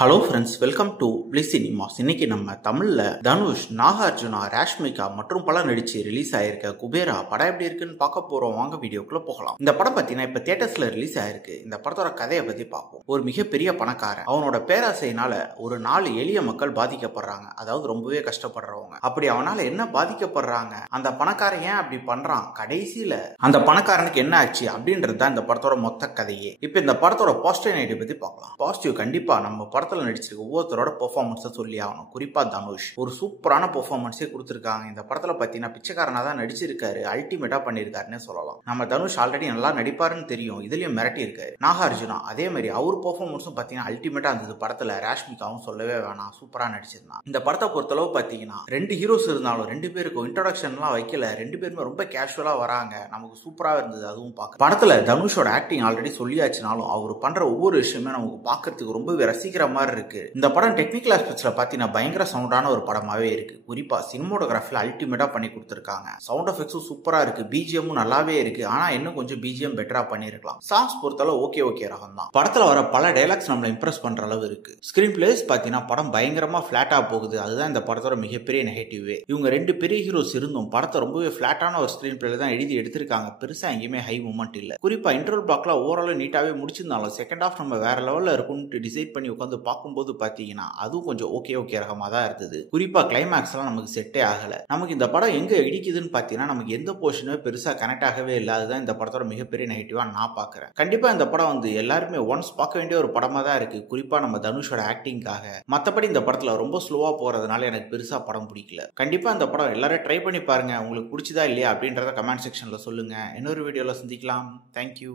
Hello friends, welcome to bliss cinemas. இன்னைக்கு நம்ம தமிழ்ல தனுஷ், நாகார்ஜுனா, ராஷ்மிகா மற்றும் பல நடிச்சு ரிலீஸ் ஆயிருக்க குபேரா படம் எப்படி இருக்குன்னு பார்க்க போறோம். வாங்க வீடியோக்குள்ள போகலாம். இந்த படம் பார்த்தீங்கன்னா இப்ப தியேட்டர்ஸ்ல ரிலீஸ் ஆயிருக்கு. இந்த படத்தோட கதையை பத்தி பார்ப்போம். ஒரு மிகப்பெரிய பணக்காரன், அவனோட பேராசையினால ஒரு 4 எளிய மக்கள் பாதிக்கப்படுறாங்க. அதாவது ரொம்பவே கஷ்டப்படுறவங்க. அப்படி அவனால என்ன பாதிக்கப்படுறாங்க, அந்த பணக்காரன் ஏன் அப்படி பண்றான், கடைசியில அந்த பணக்காரனுக்கு என்ன ஆச்சு அப்படின்றது தான் இந்த படத்தோட மொத்த கதையே. இப்ப இந்த படத்தோட பாசிட்டிவ் நெகட்டிவ் பத்தி பார்க்கலாம். பாசிட்டிவ், கண்டிப்பா நம்ம படத்துல நடிச்சிருக்க ஒவ்வொருத்தரோட பெர்ஃபார்மன்ஸ் சொல்லி ஆகணும். குறிப்பா தனுஷ் ஒரு சூப்பரான பெர்ஃபார்மன்ஸே கொடுத்திருக்காங்க. இந்த படத்துல பாத்தீங்கன்னா பிச்சைக்காரனா தான் நடிச்சிருக்காரு. அல்டிமேட்டா பண்ணிருக்காருன்னு சொல்லலாம். நம்ம தனுஷ் ஆல்ரெடி நல்லா நடிப்பாருன்னு தெரியும், இதுலயும் மிரட்டி இருக்காரு. நாகார்ஜுனா அதே மாதிரி அவர் பெர்ஃபார்மன்ஸும் பாத்தீங்கன்னா அல்டிமேட்டா இருந்தது. படத்துல ராஷ்மிகாவும் சொல்லவே வேணாம், சூப்பரா நடிச்சிருந்தான். இந்த படத்தை பொறுத்தளவு பாத்தீங்கன்னா 2 ஹீரோஸ் இருந்தாலும் 2 பேருக்கும் இன்ட்ரோடக்ஷன்லாம் வைக்கல. 2 பேருமே ரொம்ப கேஷுவலா வராங்க. நமக்கு சூப்பரா இருந்தது. அதுவும் பார்க்க படத்துல தனுஷோட ஆக்டிங் ஆல்ரெடி சொல்லியாச்சுனாலும் அவர் பண்ற ஒவ்வொரு விஷயமே நமக்கு பாக்குறதுக்கு ரொம்பவே ரசிக்கிற மாதிரி இருக்கு. இந்த படம் டெக்னிக்கல் ஆஸ்பெக்ட்ஸ்ல பாத்தீங்கன்னா பயங்கர சவுண்டான ஒரு படமாவே இருக்கு. குறிப்பா சினிமோட்டோகிராஃபில அல்டிமேட்டா பண்ணி கொடுத்திருக்காங்க. சவுண்ட் எஃபெக்ட்ஸும் சூப்பரா இருக்கு, பிஜிஎம்மும் நல்லாவே இருக்கு. ஆனா இன்னும் கொஞ்சம் பிஜிஎம் பெட்டரா பண்ணிருக்கலாம். சாங்ஸ் பொறுத்தளவு ஓகே ரகம் தான். படத்துல வர பல டைலாக்ஸ் நம்மள இம்ப்ரெஸ் பண்ற அளவு இருக்கு. ஸ்கிரீன் பிளேஸ் பாத்தீங்கன்னா படம் பயங்கரமா பிளாட்டா போகுது. அதுதான் இந்த படத்தோட மிகப்பெரிய நெகட்டிவே. இவங்க 2 பெரிய ஹீரோஸ் இருந்தும் படத்தை ரொம்பவே பிளாட்டான ஒரு ஸ்கிரீன் பிளேல தான் எழுதி எடுத்திருக்காங்க. பெருசா எங்கேயுமே ஹை மூமெண்ட் இல்ல. குறிப்பா இன்டர்வல் பிளாக்ல ஓவரால் நீட்டாவே முடிச்சிருந்தாலும் செகண்ட் ஹாஃப் நம்ம வேற லெவல்ல இருக்கும்னு டிசைட் பண்ணி உட்காந்து பார்க்கும்போது பாத்தீங்கன்னா அதுவும் கொஞ்சம் ஓகே ரகமா தான் இருந்தது. குறிப்பா கிளைமேக்ஸ் எல்லாம் நமக்கு செட்டே ஆகல. நமக்கு இந்த படம் எங்க இடிக்குதுன்னு பாத்தீங்கன்னா நமக்கு எந்த போர்ஷனுமே பெருசா கனெக்ட் ஆகவே இல்லை. அதுதான் இந்த படத்தோட மிகப்பெரிய நெகட்டிவா நான் பாக்குறேன். கண்டிப்பா இந்த படம் எல்லாருமே ஒன்ஸ் பார்க்க வேண்டிய ஒரு படமா தான் இருக்கு. குறிப்பா நம்ம தனுஷோட ஆக்டிங்காக. மத்தபடி இந்த படத்துல ரொம்ப ஸ்லோவா போறதுனால எனக்கு பெருசா படம் பிடிக்கல. கண்டிப்பா இந்த படம் எல்லாரும் ட்ரை பண்ணி பாருங்க. உங்களுக்கு பிடிச்சதா இல்லையா அப்படின்றத கமெண்ட் செக்ஷன்ல சொல்லுங்க. இன்னொரு வீடியோல சந்திக்கலாம். தேங்க்யூ.